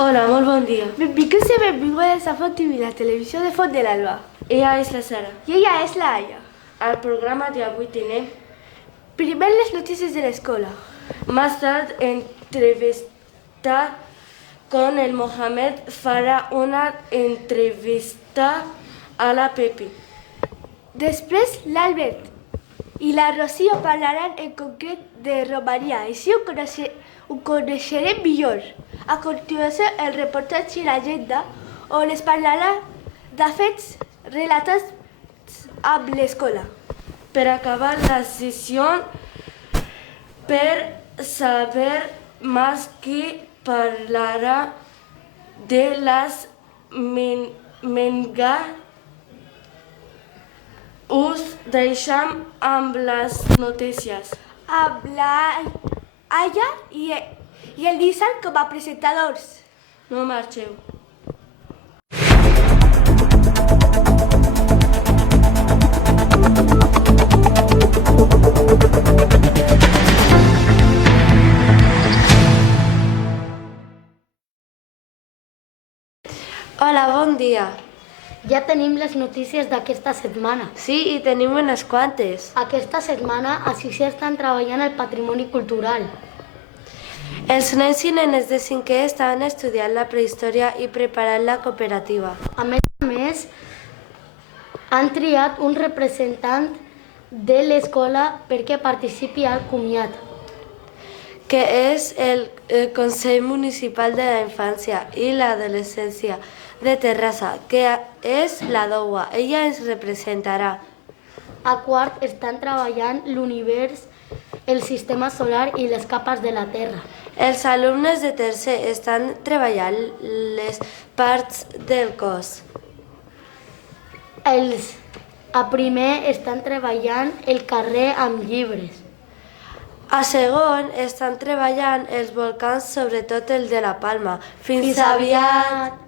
Hola, molt bon dia. Benvinguts i benvingudes a Font TV, la televisió de Font de l'Alba. Ella és la Sara. I ella és la Aya. Al programa d'avui tenim Primer les notícies de l'escola. más tarde entrevista con el Mohamed farà una entrevista a la Pepi. Després l'Albert i la Rocío parlaran en concret de Romania, així ho coneixerem millor. A continuació el reportatge i l'agenda, on es parlarà de fets relatats amb l'escola. Per acabar la sessió, per saber más qui parlarà de les menga, us deixem amb les notícies. Amb la Aya i el Nissan com a presentadors. No marxeu. Hola, bon dia. Ja tenim les notícies d'aquesta setmana. Sí, i tenim unes quantes. Aquesta setmana a Sisè estan treballant el patrimoni cultural. Els nens i nenes de 5è estaven estudiant la prehistòria i preparant la cooperativa. A més, han triat un representant de l'escola perquè participi al comiat, que és el Consell Municipal de la Infància i l'Adolescència de Terrassa, que és la Doua. Ella ens representarà. A quart estan treballant l'univers, el sistema solar i les capes de la Terra. Els alumnes de tercer estan treballant les parts del cos. A primer estan treballant el carrer amb llibres. A segon estan treballant els volcans, sobretot el de la Palma. Fins aviat!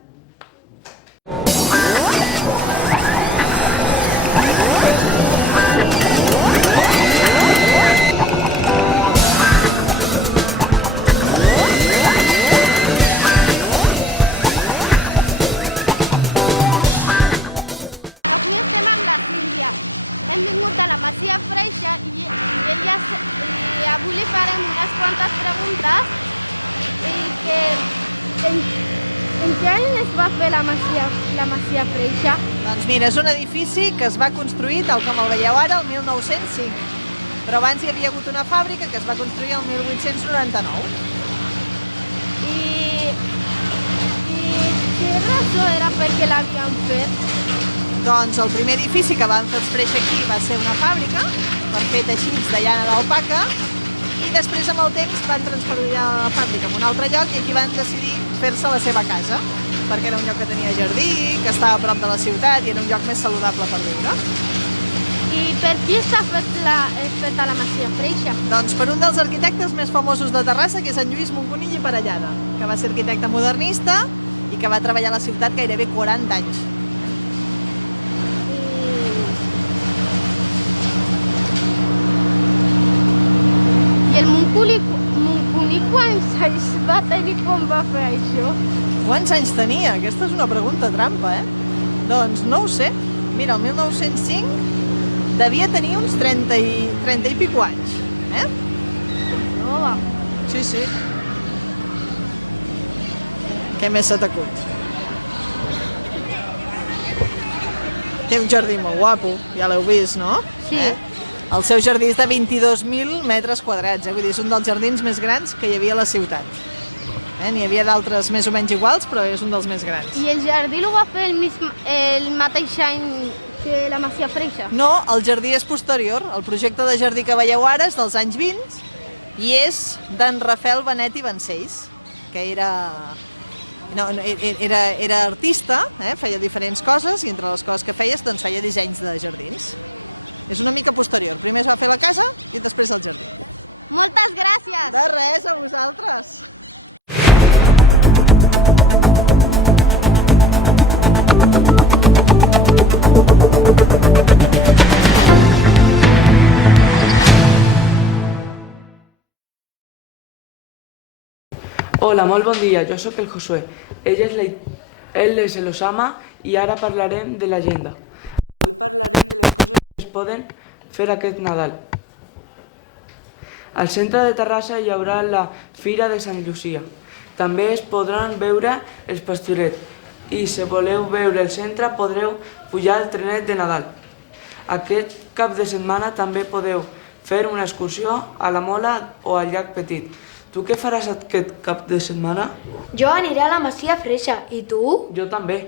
Hola, molt bon dia, jo sóc el Josué. Ell és l'Osama i ara parlarem de l'agenda. Es poden fer aquest Nadal. Al centre de Terrassa hi haurà la Fira de Sant Llucia. També es podran veure els pastorets i si voleu veure el centre podreu pujar al trenet de Nadal. Aquest cap de setmana també podeu fer una excursió a la Mola o al llac Petit. Tu què faràs aquest cap de setmana? Jo aniré a la Masia Freixa. I tu? Jo també.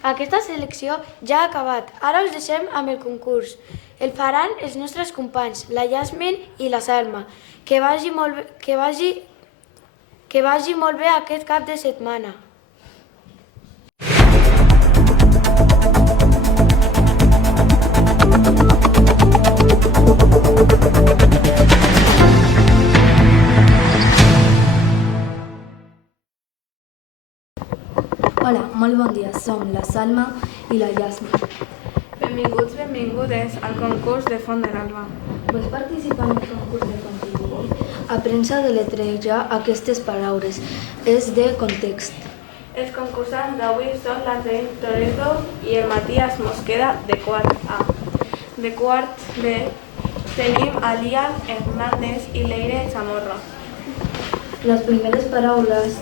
Aquesta selecció ja ha acabat. Ara us deixem amb el concurs. El faran els nostres companys, la Yasmin i la Salma. Que vagi molt bé aquest cap de setmana. Hola, molt bon dia. Som la Salma i la Yasmin. Benvinguts, benvingudes al concurs de Font de l'Alba. Vols participar en el concurs de contingut? Aprens a deletrejar aquestes paraules. És de context. Els concursants d'avui són l'Anselm Toledo i el Matías Mosqueda de quart A. De quart B tenim a Lian Hernández i Leire Chamorro. Les primeres paraules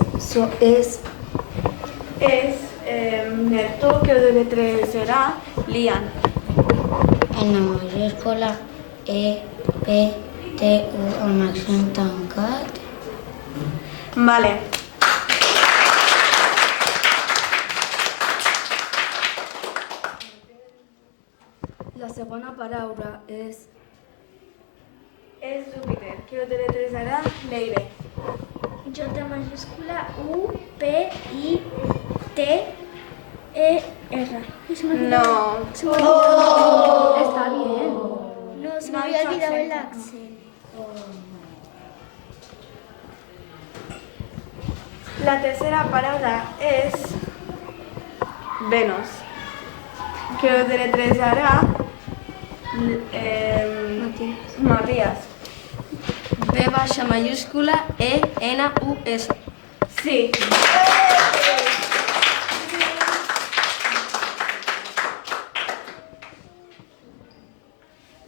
és Nerto, que ho deletrejarà Lian. En la majúscula E, P, T, U amb accent tancat. Vale. La segona paraula és Júpiter, que ho deletrejarà Leire. J majúscula U, P, I, T, E, R. No. Está bien. No, se me había olvidado el accent. La tercera paraula és Venus, que ho deletrejarà Matías. B baixa mayúscula E N U S. Sí.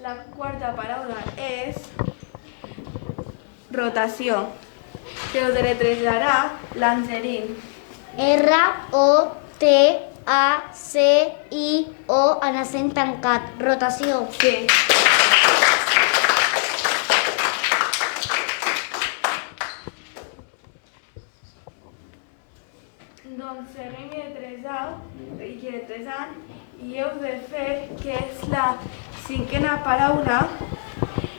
La quarta paraula és rotació, que ho deletrejarà l'Angelín. R, O, T, A, C, I, O en accent tancat. Rotació. Sí. Doncs seguim lletresant i heu de fer que és la cinquena paraula,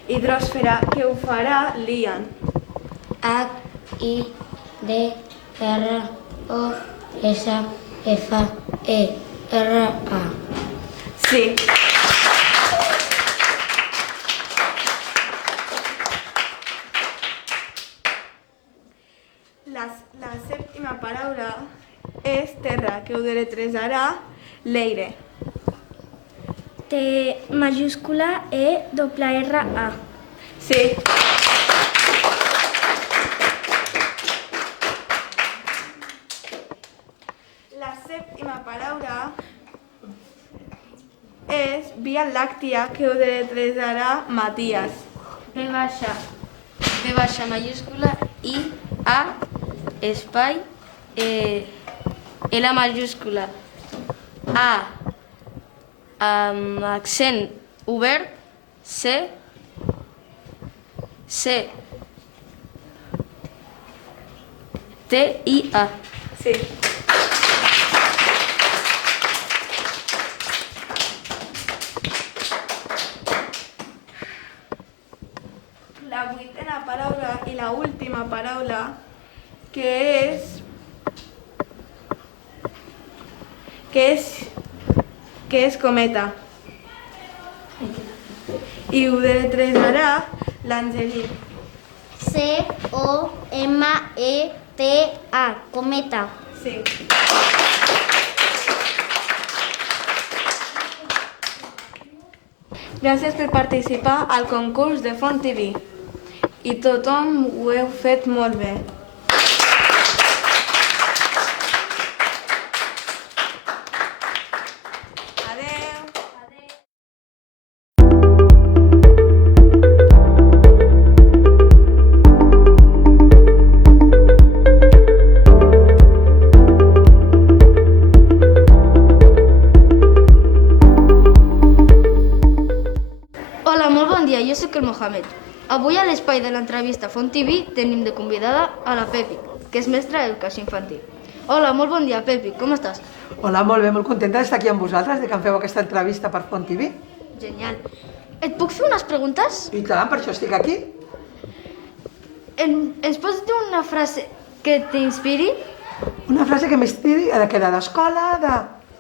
hidròsfera, que ho farà Lian. H, I, D, R, O, S, F, E, R, A. Sí. La sèptima paraula és terra, que ho deletrejarà Leire. T majúscula E, doble R, A. Sí. La sèptima paraula és Via Làctia, que ho deletrejarà Matías. B baixa mayúscula I A espai L mayúscula A amb accent obert C T I A. Sí. La vuitena paraula i la última paraula, que és cometa. I ho deletrejarà l'Angelí. C, O, M, E, T, A. Cometa. Sí. Gràcies per participar al concurs de Font TV. I tothom ho heu fet molt bé. Mohamed. Avui a l'espai de l'entrevista Font TV tenim de convidada a la Pepi, que és mestra d'educació infantil. Hola, molt bon dia, Pepi, com estàs? Hola, molt bé, molt contenta d'estar aquí amb vosaltres, de que em feu aquesta entrevista per Font TV. Genial. Et puc fer unes preguntes? I tant, per això estic aquí. Ens pots dir una frase que t'inspiri? Una frase que m'inspiri, de l'escola,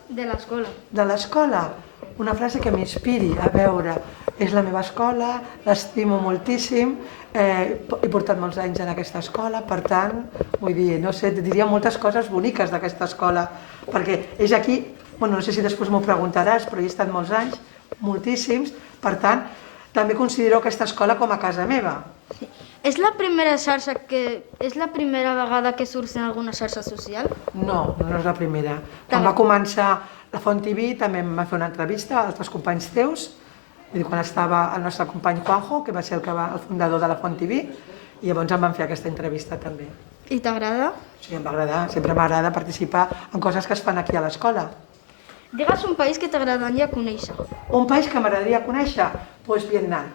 De l'escola. de l'escola. Una frase que m'inspiri, a veure, és la meva escola, l'estimo moltíssim, he portat molts anys en aquesta escola, per tant, vull dir, no sé, et diria moltes coses boniques d'aquesta escola, perquè és aquí, bueno, no sé si després m'ho preguntaràs, però hi he estat molts anys, moltíssims, per tant, també considero aquesta escola com a casa meva. Sí. És la primera vegada que surts en alguna xarxa social? No, no és la primera. Quan va començar la Font TV també em va fer una entrevista a altres companys teus, quan estava el nostre company Juanjo, que va ser el fundador de la Font TV, i llavors em van fer aquesta entrevista també. I t'agrada? Sí, em va agradar, sempre m'agrada participar en coses que es fan aquí a l'escola. Digues un país que t'agradaria conèixer. Un país que m'agradaria conèixer? Doncs Vietnam.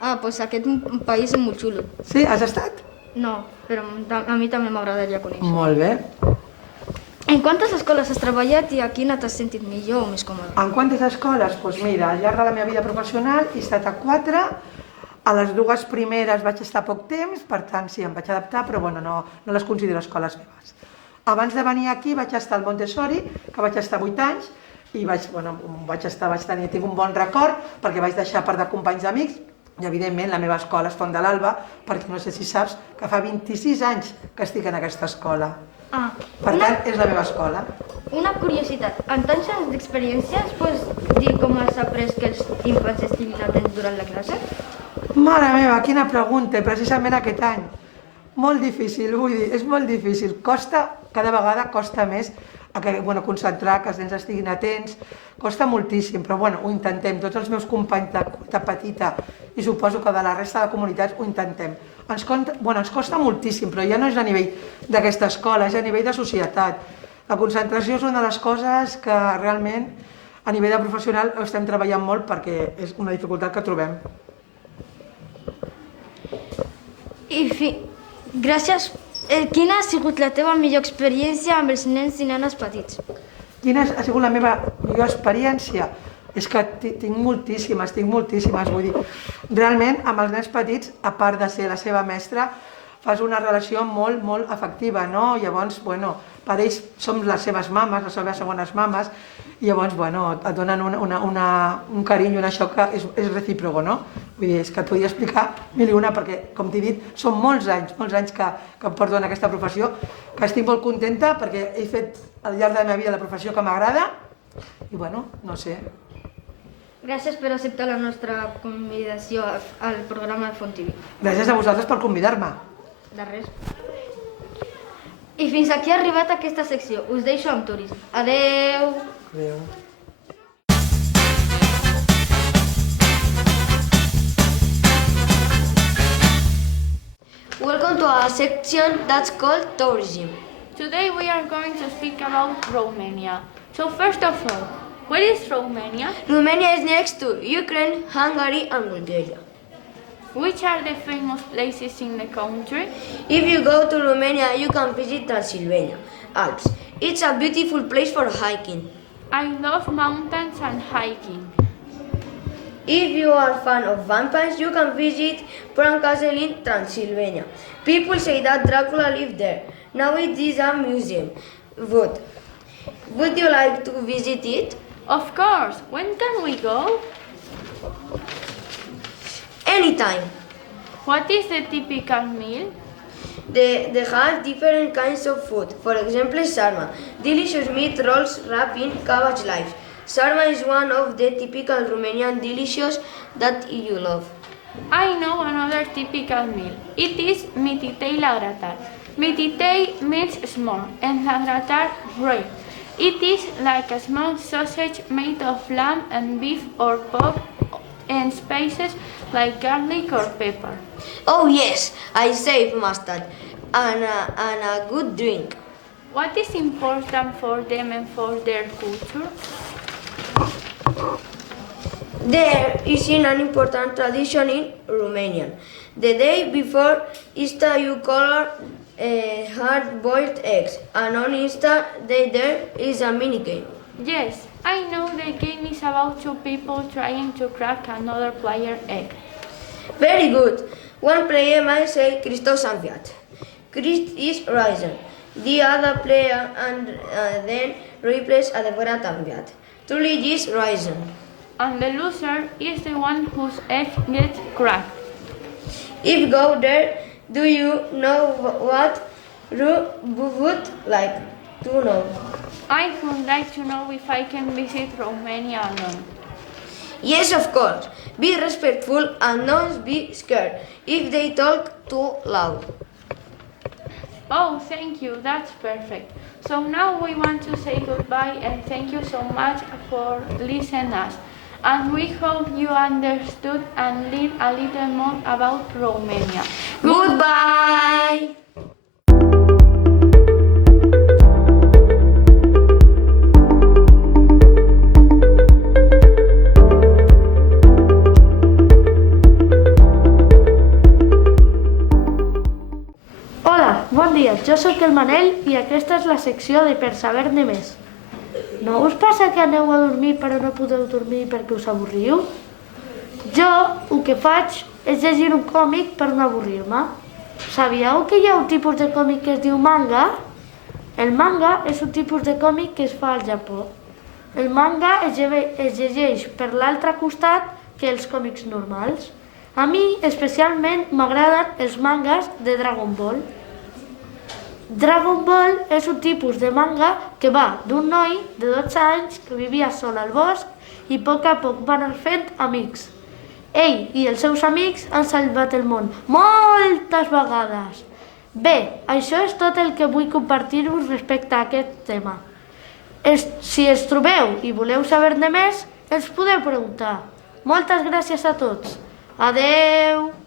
Ah, doncs aquest país és molt xulo. Sí, has estat? No, però a mi també m'agradaria conèixer. Molt bé. En quantes escoles has treballat i a quina t'has sentit millor o més còmode? En quantes escoles? Doncs mira, al llarg de la meva vida professional he estat a 4, a les 2 primeres vaig estar poc temps, per tant sí, em vaig adaptar, però bueno, no les considero escoles meves. Abans de venir aquí vaig estar al Montessori, que vaig estar 8 anys, i tinc un bon record, perquè vaig deixar part de companys d'amics, i evidentment la meva escola és Font de l'Alba, perquè no sé si saps que fa 26 anys que estic en aquesta escola. Per tant, és la meva escola. Una curiositat, en tants anys d'experiència es pots dir com has après que els infants estiguin atents durant la classe? Mare meva, quina pregunta, precisament aquest any. Molt difícil, vull dir, és molt difícil. Cada vegada costa més concentrar, que els nens estiguin atents, costa moltíssim, però ho intentem. Tots els meus companys de petita i suposo que de la resta de comunitats ho intentem. Ens costa moltíssim, però ja no és a nivell d'aquesta escola, és a nivell de societat. La concentració és una de les coses que realment a nivell de professional estem treballant molt perquè és una dificultat que trobem. Gràcies. Quina ha sigut la teva millor experiència amb els nens i nenes petits? Quina ha sigut la meva millor experiència? És que tinc moltíssimes, vull dir, realment amb els nens petits, a part de ser la seva mestra, fas una relació molt, molt afectiva, no? Llavors, per ells som les seves mames, les seves segones mames, i llavors, et donen un carinyo, això que és recíproc, no? Vull dir, és que et podria explicar mil i una, perquè, com t'he dit, són molts anys que em porto en aquesta professió, que estic molt contenta perquè he fet al llarg de la meva vida la professió que m'agrada, i no sé. Gràcies per acceptar la nostra convidació al programa de Font TV. Gràcies a vosaltres per convidar-me. De res. I fins aquí ha arribat aquesta secció. Us deixo amb turisme. Adeu! Adeu. Welcome to our section that's called tourism. Today we are going to speak about Romania. So first of all, where is Romania? Romania is next to Ukraine, Hungary and Bulgaria. Which are the famous places in the country? If you go to Romania, you can visit Transylvania Alps. It's a beautiful place for hiking. I love mountains and hiking. If you are a fan of vampires, you can visit Bran Castle in Transylvania. People say that Dracula lived there. Now it is a museum. Would you like to visit it? Of course. When can we go? Anytime. What is the typical meal? They have different kinds of food. For example, sarma, delicious meat rolls wrapped in cabbage leaves. Sarma is one of the typical Romanian dishes that you love. I know another typical meal. It is mititei la gratar. Mititei means small and la gratar great. It is like a small sausage made of lamb and beef or pork and spices like garlic or pepper. Oh yes, I save mustard and a good drink. What is important for them and for their culture? There is an important tradition in Romania. The day before Easter you color hard-boiled eggs, and on Easter day there is a mini-game. Yes, I know the game is about two people trying to crack another player's egg. Very good. One player might say Christos Amfiat. Christ is risen. The other player and then replace Adevărat Amfiat. Truly is risen. And the loser is the one whose egg gets cracked. If go there, do you know what you would like to know? I would like to know if I can visit Romania alone. Yes, of course. Be respectful and don't be scared if they talk too loud. Oh, thank you, that's perfect. So now we want to say goodbye and thank you so much for listening us. And we hope you understood and learned a little more about Romania. Goodbye! Hola, bon dia, jo sóc el Manel i aquesta és la secció de Per saber-ne més. No us passa que aneu a dormir però no podeu dormir perquè us avorriu? Jo el que faig és llegir un còmic per no avorrir-me. Sabíeu que hi ha un tipus de còmic que es diu manga? El manga és un tipus de còmic que es fa al Japó. El manga es llegeix per l'altre costat que els còmics normals. A mi especialment m'agraden els mangas de Dragon Ball. Dragon Ball és un tipus de manga que va d'un noi de 12 anys que vivia sol al bosc i a poc va anar fent amics. Ell i els seus amics han salvat el món moltes vegades. Bé, això és tot el que vull compartir-vos respecte a aquest tema. Si es trobeu i voleu saber-ne més, ens podeu preguntar. Moltes gràcies a tots. Adeu!